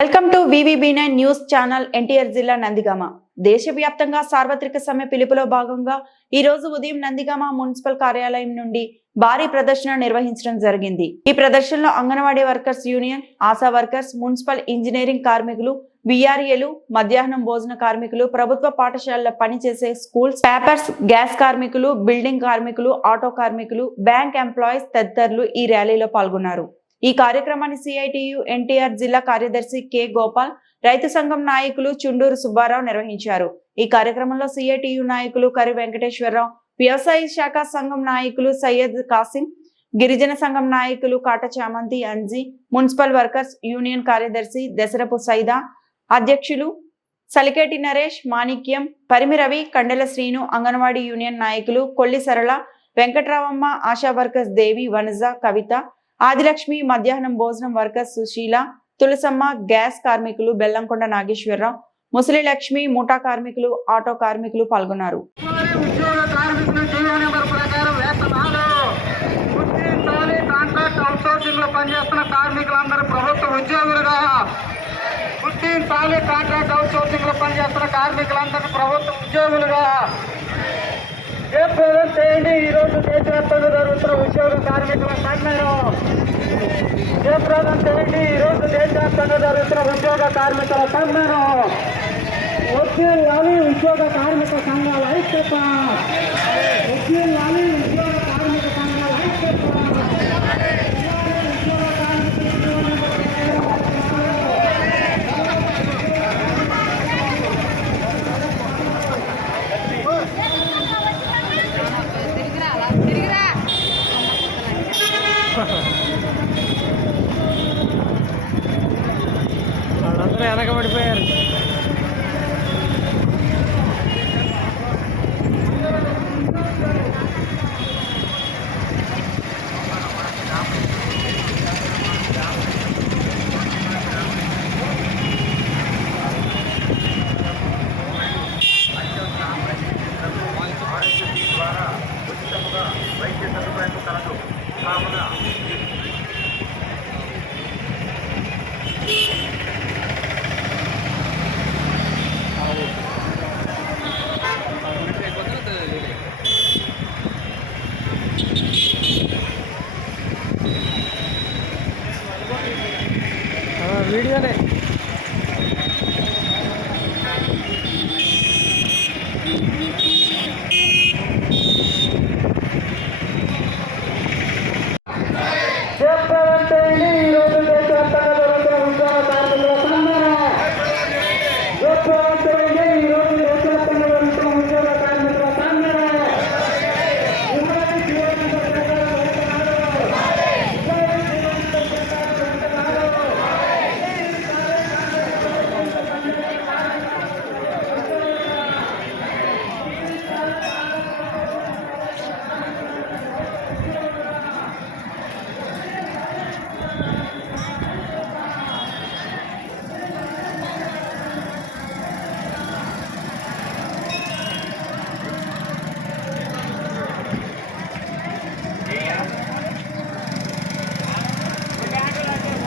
Welcome to VVB9 news channel. NTR జిల్లా నందిగామ దేశవ్యాప్తంగా సార్వత్రిక సమ్మె పిలుపులో భాగంగా ఈ రోజు ఉదయం నందిగామ మున్సిపల్ కార్యాలయం నుండి భారీ ప్రదర్శన నిర్వహించడం జరిగింది. ఈ ప్రదర్శనలో anganwadi workers union, ASHA workers, municipal engineering కార్మికులు, విఆర్ఏలు, మధ్యాహ్నం భోజన కార్మికులు, ప్రభుత్వ పాఠశాలల్లో పనిచేసే స్కూల్స్, పేపర్స్, గ్యాస్ కార్మికులు, బిల్డింగ్ కార్మికులు, ఆటో కార్మికులు, బ్యాంక్ ఎంప్లాయీస్ తదితరులు ఈ ర్యాలీలో పాల్గొన్నారు. ఈ కార్యక్రమాన్ని సిఐటియు ఎన్టీఆర్ జిల్లా కార్యదర్శి కె గోపాల్, రైతు సంఘం నాయకులు చుండూరు సుబ్బారావు నిర్వహించారు. ఈ కార్యక్రమంలో సిఐటియు నాయకులు కరి వెంకటేశ్వరరావు, వ్యవసాయ శాఖ సంఘం నాయకులు సయ్యద్ కాసిం, గిరిజన సంఘం నాయకులు కాట చామంతి అంజీ, మున్సిపల్ వర్కర్స్ యూనియన్ కార్యదర్శి దశరపు సైదా, అధ్యక్షులు సలికేటి నరేష్, మాణిక్యం, పరిమి రవి, కండెల శ్రీను, అంగన్వాడీ యూనియన్ నాయకులు కొల్లి సరళ, వెంకట్రావమ్మ, ఆశా వర్కర్స్ దేవి, వనజ, కవిత, ఆదిలక్ష్మి, మధ్యాహ్నం భోజనం వర్కర్స్ సుశీల, తులసమ్మ, గ్యాస్ కార్మికులు బెల్లంకొండ నాగేశ్వరరావు, ముసలి లక్ష్మి, మూటా కార్మికులు, ఆటో కార్మికులు పాల్గొన్నారు. పనిచేస్తున్న కార్మికులందరూ ప్రభుత్వ ఉద్యోగులుగా గుర్తించాలి. కాంట్రాక్ట్ అవుట్ సోర్సింగ్ లో పనిచేస్తున్న కార్మికులందరూ ప్రభుత్వ ఉద్యోగులుగా జయప్రదం చేయండి. ఈరోజు దేశవ్యాప్తంగా జరుగుతున్న ఉద్యోగ కార్మికుల సమ్మెను జయప్రదం చేయండి. ఈరోజు దేశవ్యాప్తంగా జరుగుతున్న ఉద్యోగ కార్మికుల సమ్మెను వడ్డీలాలి ఉద్యోగ కార్మిక సంఘాల ఐక్యత, వడ్డీలాలి ఉద్యోగ కార్మిక సంఘాల ఐక్యత. వాళ్ళందరూ వెనకబడిపోయారు.